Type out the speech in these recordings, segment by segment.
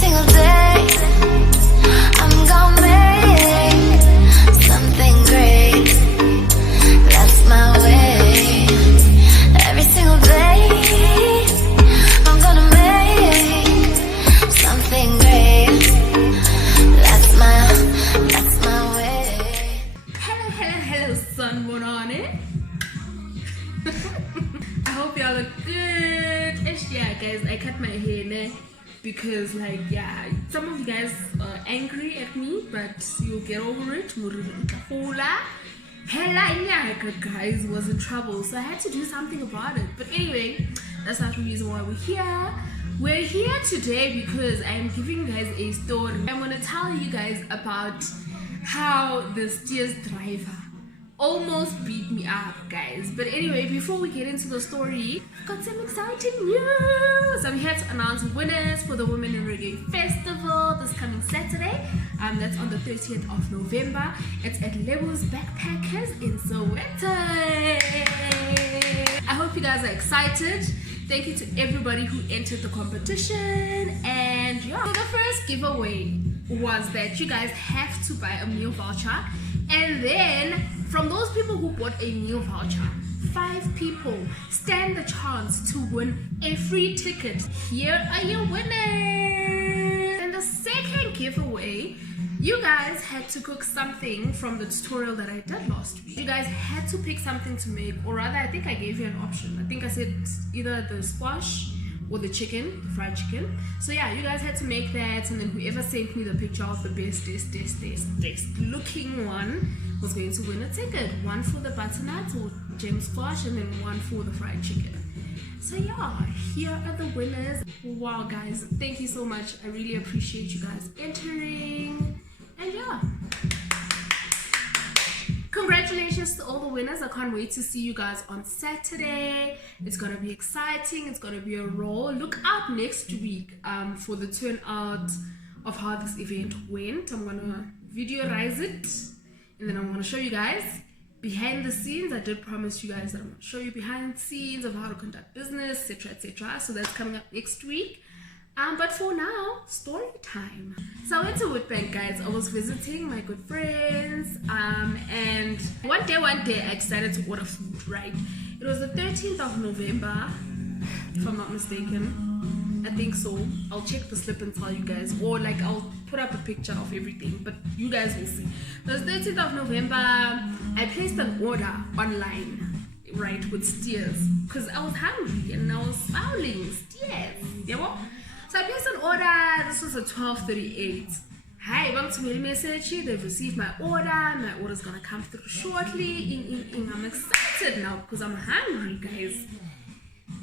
single day, I'm gonna make something great. That's my way. Every single day, I'm gonna make something great. That's my way. Hello, son. What on it? I hope y'all look good. Yeah, guys, I cut my hair now because, like, yeah, some of you guys are angry at me, but you'll get over it. Hella, guys, was in trouble, so I had to do something about it. But anyway, that's not the reason why we're here. We're here today because I'm giving you guys a story. I'm gonna tell you guys about how the steers driver almost beat me up, guys. But anyway, before we get into the story, I've got some exciting news. I'm here to announce winners for the Women in Reggae Festival this coming Saturday. That's on the 30th of November. It's at Lebo's Backpackers in Soweto. I hope you guys are excited. Thank you to everybody who entered the competition. And yeah, so the first giveaway was that you guys have to buy a meal voucher, and then from those people who bought a meal voucher, 5 people stand the chance to win a free ticket. Here are your winners. And the second giveaway, you guys had to cook something from the tutorial that I did last week. You guys had to pick something to make, or rather I think I gave you an option. I think I said either the squash or the chicken, the fried chicken. So yeah, you guys had to make that, and then whoever sent me the picture of the best looking one was going to win a ticket. One for the butternut or gem squash, and then one for the fried chicken. So yeah, here are the winners. Wow, guys, thank you so much. I really appreciate you guys entering. And yeah, congratulations to all the winners. I can't wait to see you guys on Saturday. It's gonna be exciting. It's gonna be a roll. Look out next week for the turnout of how this event went. I'm gonna videoize it, and then I'm gonna show you guys behind the scenes. I did promise you guys that I'm gonna show you behind the scenes of how to conduct business, etc. So that's coming up next week. But for now, story time. So I went to Woodbank, guys. I was visiting my good friends, and one day I decided to order food, right? It was the 13th of November, if I'm not mistaken. I think so. I'll check the slip and tell you guys, or like I'll put up a picture of everything, but you guys will see. It was 13th of November. I placed an order online, right, with steers, because I was hungry and I was fouling steers, you know? So I placed an order. This was at 12:38. Hi, welcome to my message. They've received my order. My order's gonna come through shortly. I'm excited now because I'm hungry, guys.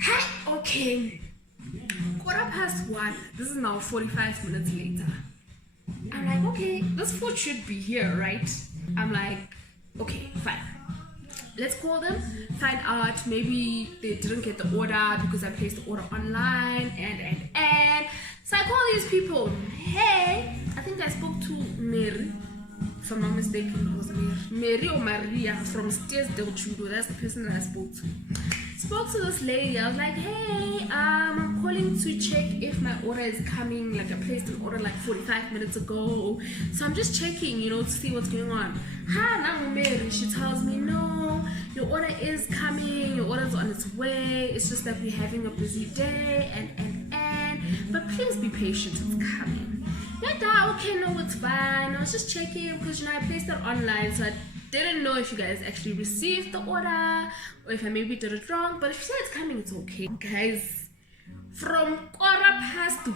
Hi, okay. 1:15. This is now 45 minutes later. I'm like, okay, this food should be here, right? I'm like, okay, fine. Let's call them, find out maybe they didn't get the order because I placed the order online, and so I call these people. Hey, I think I spoke to Mary, if I'm not mistaken. It was Mary or Maria from Stairs Del Chudo. That's the person that I spoke to. Spoke to this lady. I was like, hey, I'm calling to check if my order is coming. Like, I placed an order like 45 minutes ago, so I'm just checking, you know, to see what's going on. Hi, I'm Mary. She tells me, no, your order is coming, your order's on its way. It's just that we're having a busy day, but please be patient, it's coming. Yeah, okay, no, it's fine. I was just checking because, you know, I placed it online, so I didn't know if you guys actually received the order or if I maybe did it wrong. But if you say it's coming, it's okay, guys. From 1:15 to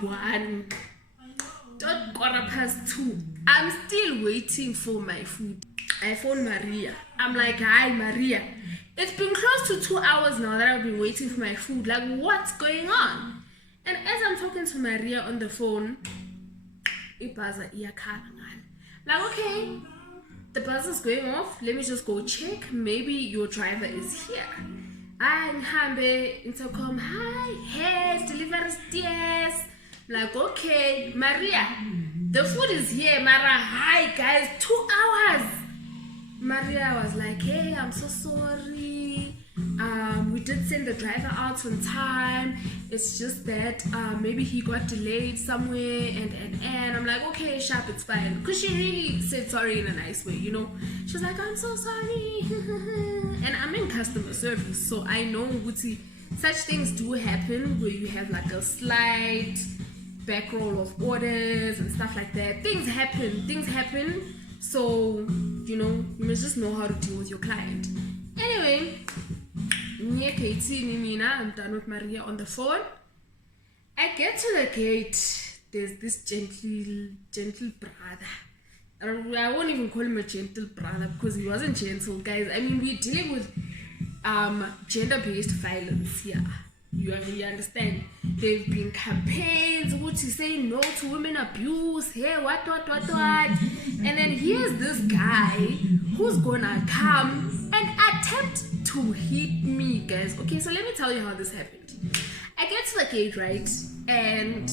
2:15, I'm still waiting for my food. I phoned Maria. I'm like, hi Maria, it's been close to 2 hours now that I've been waiting for my food. Like, what's going on? And as I'm talking to Maria on the phone, like, okay, the buzz is going off. Let me just go check. Maybe your driver is here. I'm Hambe intercom. Hi, hey, delivery stairs. Like, okay, Maria, the food is here. Mara, hi guys, 2 hours. Maria was like, hey, I'm so sorry. We did send the driver out on time. It's just that maybe he got delayed somewhere, and I'm like, okay, sharp, it's fine. Because she really said sorry in a nice way, you know. She's like, I'm so sorry. And I'm in customer service, so I know such things do happen where you have like a slight back roll of orders and stuff like that. Things happen. So, you know, you must just know how to deal with your client. Anyway, I'm done with Maria on the phone. I get to the gate. There's this gentle brother. I won't even call him a gentle brother because he wasn't gentle, guys. I mean, we're dealing with gender-based violence here. You understand? There've been campaigns to say no to women abuse. Hey, what? And then here's this guy who's gonna come and attempt to hit me, guys. Okay, so let me tell you how this happened. I get to the gate, right? And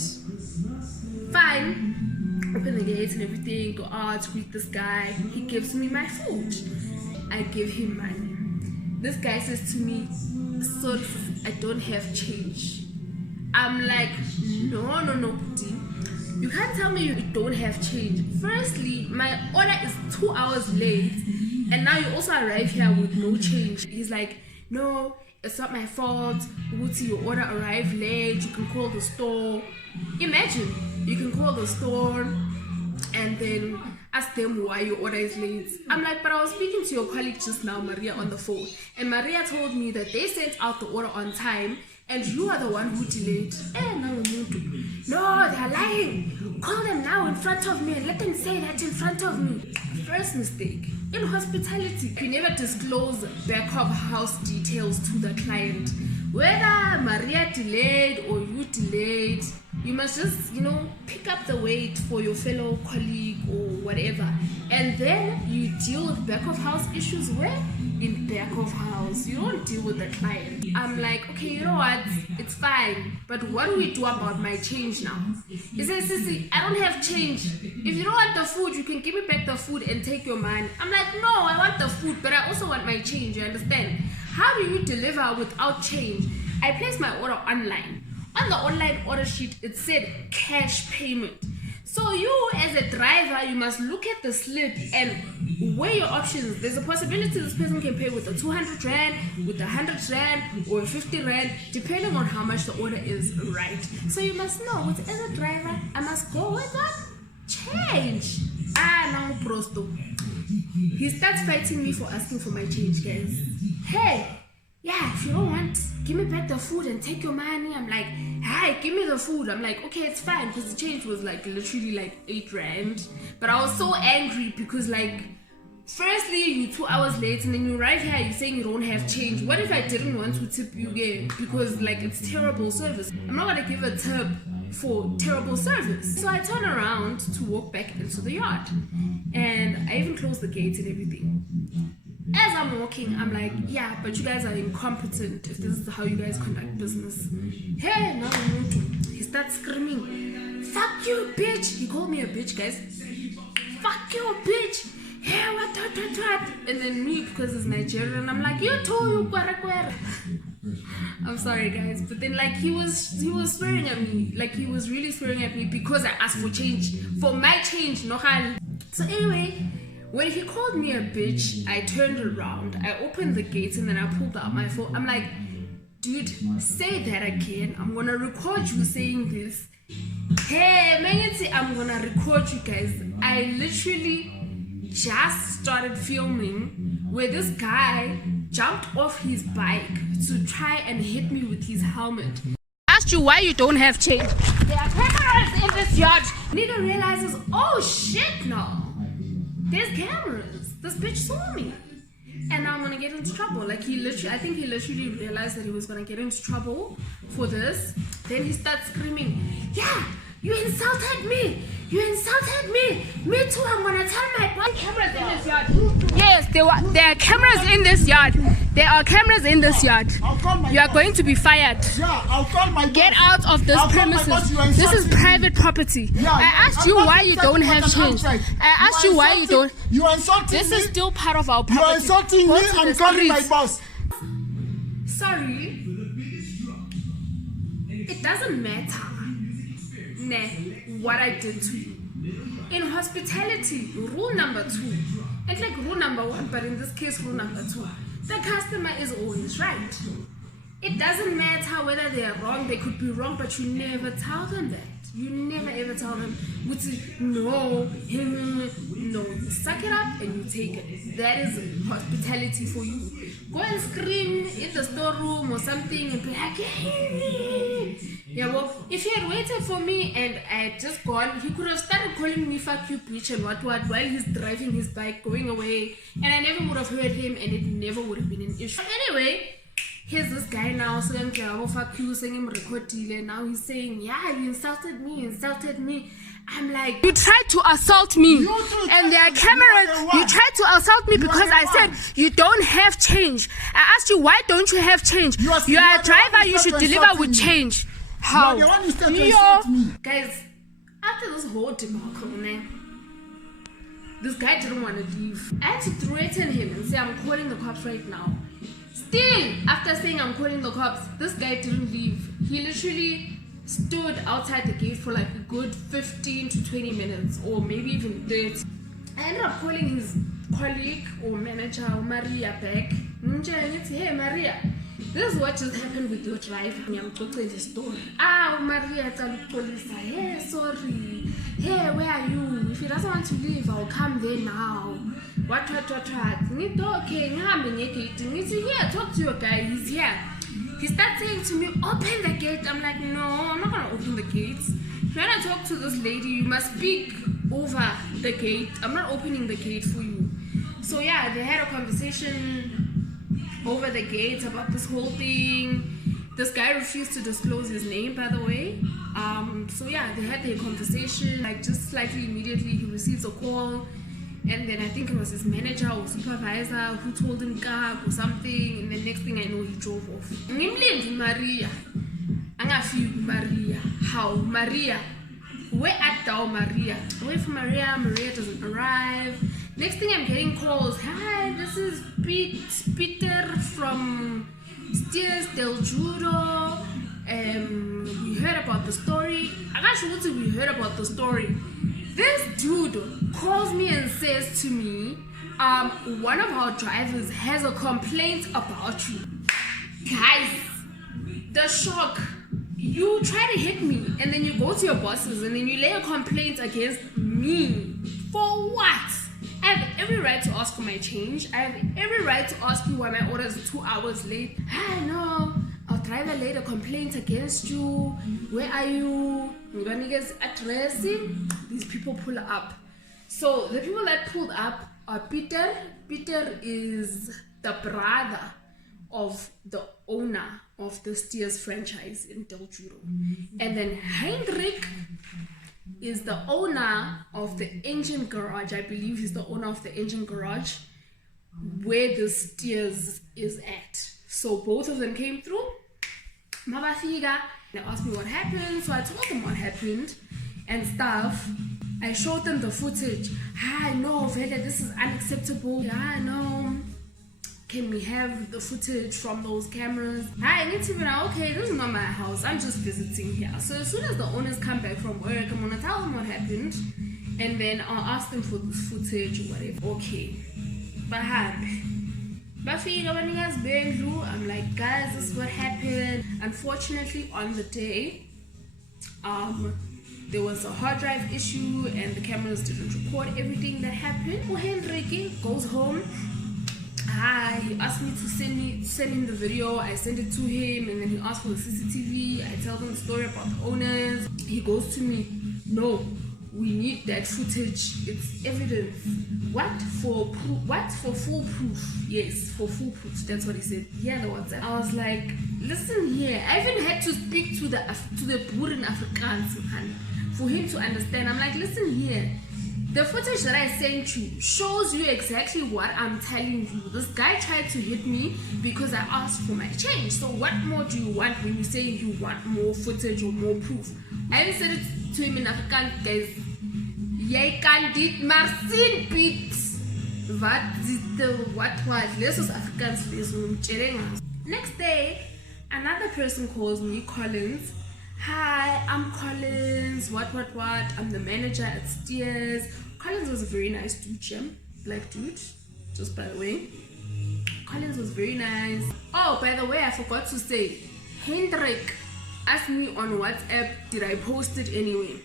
fine, open the gates and everything, go out, greet this guy. He gives me my food. I give him money. This guy says to me, so I don't have change. I'm like, no, Puti. You can't tell me you don't have change. Firstly, my order is 2 hours late, and now you also arrive here with no change. He's like, no, it's not my fault. Puti, your order arrived late. You can call the store. Imagine, you can call the store and then ask them why your order is late. I'm like, but I was speaking to your colleague just now, Maria, on the phone, and Maria told me that they sent out the order on time and you are the one who delayed. No, they're lying. Call them now in front of me and let them say that in front of me. First mistake. In hospitality, you never disclose back of house details to the client. Whether Maria delayed or you delayed, you must just, you know, pick up the weight for your fellow colleague or whatever. And then you deal with back of house issues where? In back of house. You don't deal with the client. I'm like, okay, you know what? It's fine. But what do we do about my change now? He says, Sissy, I don't have change. If you don't want the food, you can give me back the food and take your money. I'm like, no, I want the food, but I also want my change, you understand? How do you deliver without change? I placed my order online. On the online order sheet, it said cash payment. So you, as a driver, you must look at the slip and weigh your options. There's a possibility this person can pay with a 200 rand, with 100 rand, or 50 rand, depending on how much the order is, right? So you must know, as a driver, I must go with that change. Now prosto. He starts fighting me for asking for my change, guys. Hey, yeah, if you don't want, give me back the food and take your money. I'm like, hey, give me the food. I'm like, okay, it's fine, because the change was like literally like 8 rand. But I was so angry because, like, firstly, you 2 hours late, and then you arrive here, you're saying you don't have change. What if I didn't want to tip you again? Because, like, it's terrible service. I'm not gonna give a tip for terrible service. So I turn around to walk back into the yard, and I even closed the gates and everything. As I'm walking, I'm like, yeah, but you guys are incompetent if this is how you guys conduct business. Hey, no. He starts screaming, fuck you, bitch. He called me a bitch, guys. Fuck you, bitch. Hey, what? And then me, because it's Nigerian, I'm like, you too, you kwara. I'm sorry, guys, but then, like, he was swearing at me. Like, he was really swearing at me because I asked for change. For my change, no hand. So anyway, when he called me a bitch, I turned around, I opened the gates, and then I pulled out my phone. I'm like, dude, say that again. I'm gonna record you saying this. Hey, man, I'm gonna record you guys. I literally just started filming where this guy jumped off his bike to try and hit me with his helmet. Asked you why you don't have change. There are cameras in this yard. Nigga realizes, oh shit, no. There's cameras. This bitch saw me. And now I'm gonna get into trouble. Like, I think he literally realized that he was gonna get into trouble for this. Then he starts screaming, yeah, you insulted me. You insulted me. Me too, I'm gonna tell my boss. Cameras in this yard. Yes, there are cameras in this yard. There are cameras in this yard. You are going to be fired. Yeah, I'll call my Get out of this premises. This is private property. Yeah, I asked you why you don't have change. I asked you why you don't. You are insulting me. This is still part of our property. You are insulting me. I'm calling my boss. Sorry. it doesn't matter what I did to you. In hospitality, rule number 2, it's like rule number 1, but in this case, rule number 2, the customer is always right. It doesn't matter whether they are wrong, they could be wrong, but you never tell them that. You never ever tell them, no, you suck it up and you take it. That is hospitality for you. Go and scream in the storeroom or something and be like, yeah, well, if he had waited for me and I had just gone, he could have started calling me fuck you bitch and what while he's driving his bike going away, and I never would have heard him and it never would have been an issue. Anyway, here's this guy now saying, fuck you, saying him record deal, and now he's saying, yeah, you insulted me. I'm like, you tried to assault me, and there are cameras. You tried to assault me because I said you don't have change. I asked you, why don't you have change? You are a driver, you should deliver with change. How? Guys, after this whole debacle, this guy didn't want to leave. I had to threaten him and say, I'm calling the cops right now. Still, after saying I'm calling the cops, this guy didn't leave. He literally stood outside the gate for like a good 15 to 20 minutes, or maybe even 30. I ended up calling his colleague or manager, Maria, back. Hey Maria, this is what just happened with your driver. I'm talking the story. Maria, hey, sorry. Hey, where are you? If he doesn't want to leave, I'll come there now. What? Okay, here, talk to your guy, he's here. He starts saying to me, open the gate. I'm like, no, I'm not gonna open the gates. If you wanna talk to this lady, you must speak over the gate. I'm not opening the gate for you. So yeah, they had a conversation over the gate about this whole thing. This guy refused to disclose his name, by the way. So yeah, they had their conversation. Like just slightly immediately, he receives a call. And then I think it was his manager or supervisor who told him "Kak" or something, and the next thing I know, he drove off. Ngimlindi Maria, angafiki Maria. How Maria? Where at thou Maria? Wait for Maria. Maria doesn't arrive. Next thing I'm getting calls. Hi, this is Peter from Steers Del Judo. We heard about the story. I'm not sure what we heard about the story. This dude calls me and says to me, one of our drivers has a complaint about you. Guys, the shock. You try to hit me and then you go to your bosses and then you lay a complaint against me. For what? I have every right to ask for my change. I have every right to ask you why my order is 2 hours late. I know. Our driver laid a complaint against you. Where are you? Niggas addressing. These people pull up. So the people that pulled up are Peter. Peter is the brother of the owner of the Steers franchise in Del Judo. And then Heinrich is the owner of the engine garage. I believe he's the owner of the engine garage where the Steers is at. So both of them came through. Mabafiga, they asked me what happened, so I told them what happened and stuff. I showed them the footage. I know, Vele, this is unacceptable. I know. Can we have the footage from those cameras? I need to be like, okay, this is not my house. I'm just visiting here. So as soon as the owners come back from work, I'm gonna tell them what happened, and then I'll ask them for this footage or whatever. Okay, but I'm like, guys, this is what happened. Unfortunately, on the day, there was a hard drive issue and the cameras didn't record everything that happened. Henrique goes home. He asked me to send him the video. I sent it to him, and then he asked for the CCTV. I tell him the story about the owners. He goes to me, no, we need that footage. It's evidence. What for full proof? Yes, for full proof. That's what he said. Yeah, the WhatsApp. I was like, listen here. I even had to speak to the Burin Afrikaans for him to understand. I'm like, listen here. The footage that I sent you shows you exactly what I'm telling you. This guy tried to hit me because I asked for my change. So what more do you want when you say you want more footage or more proof? I even said it to him in Afrikaans, guys. Jy kan dit maar sien, Piet. What was? This was Afrikaans. Next day, another person calls me, Collins. hi, I'm Collins, what, I'm the manager at Steers. Collins was a very nice dude, Jim, black dude, just by the way. Collins was very nice. Oh, by the way, I forgot to say, Hendrik asked me on WhatsApp, did I post it anyway?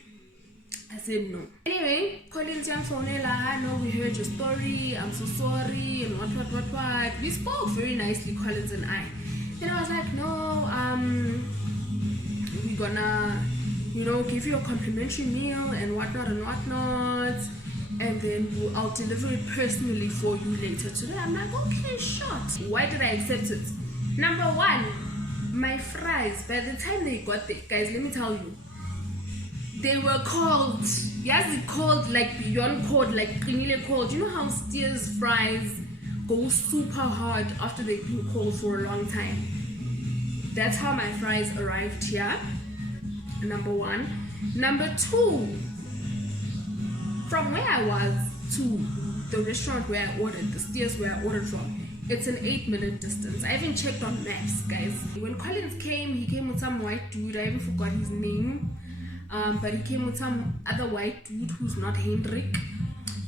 I said no. Anyway, Collins young phone, no, we heard your story, I'm so sorry, and what. We spoke very nicely, Collins and I. Then I was like, no, we're gonna, give you a complimentary meal and whatnot, and then I'll deliver it personally for you later today. I'm like, okay, sure. Why did I accept it? Number one, my fries, by the time they got there, guys, let me tell you, they were cold. Yes, it cold, like beyond cold, like really cold. You know how Steers fries go super hard after they've been cold for a long time? That's how my fries arrived here. Number one. Number two, from where I was to the restaurant where I ordered, the Steers where I ordered from, it's an 8-minute distance. I even checked on maps, guys. When Collins came, he came with some white dude. I even forgot his name. But he came with some other white dude who's not Hendrik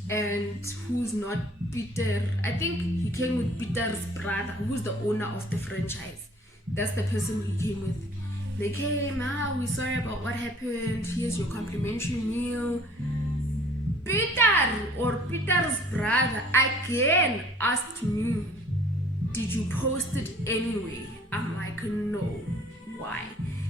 and who's not Peter. I think he came with Peter's brother, who's the owner of the franchise. That's the person he came with. They came, we're sorry about what happened. Here's your complimentary meal. Peter or Peter's brother again asked me, did you post it anyway? I'm like, no. Why?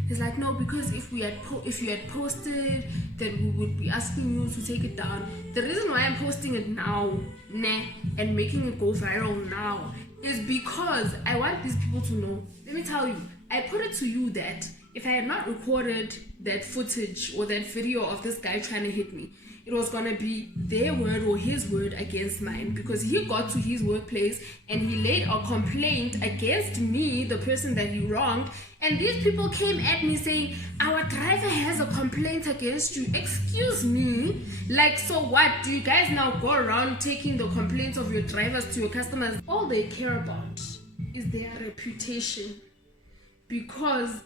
He's like, no, because if you had posted, then we would be asking you to take it down. The reason why I'm posting it now, and making it go viral now, is because I want these people to know. Let me tell you, I put it to you that if I had not recorded that footage or that video of this guy trying to hit me, it was gonna be their word or his word against mine, because he got to his workplace and he laid a complaint against me, the person that he wronged, and these people came at me saying, our driver has a complaint against you. Excuse me? Like, so what? Do you guys now go around taking the complaints of your drivers to your customers? All they care about is their reputation, because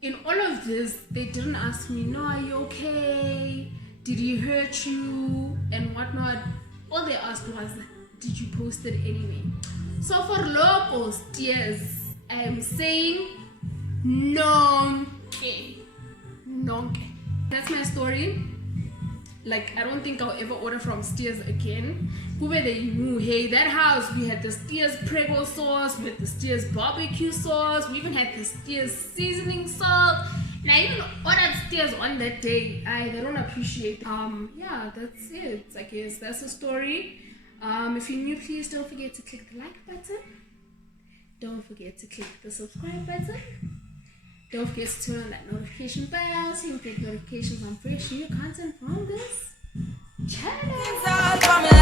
in all of this, they didn't ask me, no, are you okay? Did he hurt you? And whatnot. All they asked was, did you post it anyway? So for local Steers, I am saying, nonke. That's my story. Like, I don't think I'll ever order from Steers again. Who were they knew, hey, that house, we had the Steers Prego sauce, we had the Steers barbecue sauce, we even had the Steers seasoning salt. And I even ordered Steers on that day. They don't appreciate it. Yeah, that's it. I guess that's the story. If you're new, please don't forget to click the like button. Don't forget to click the subscribe button. Don't forget to turn on that notification bell so you can get notifications on fresh new content from this channel.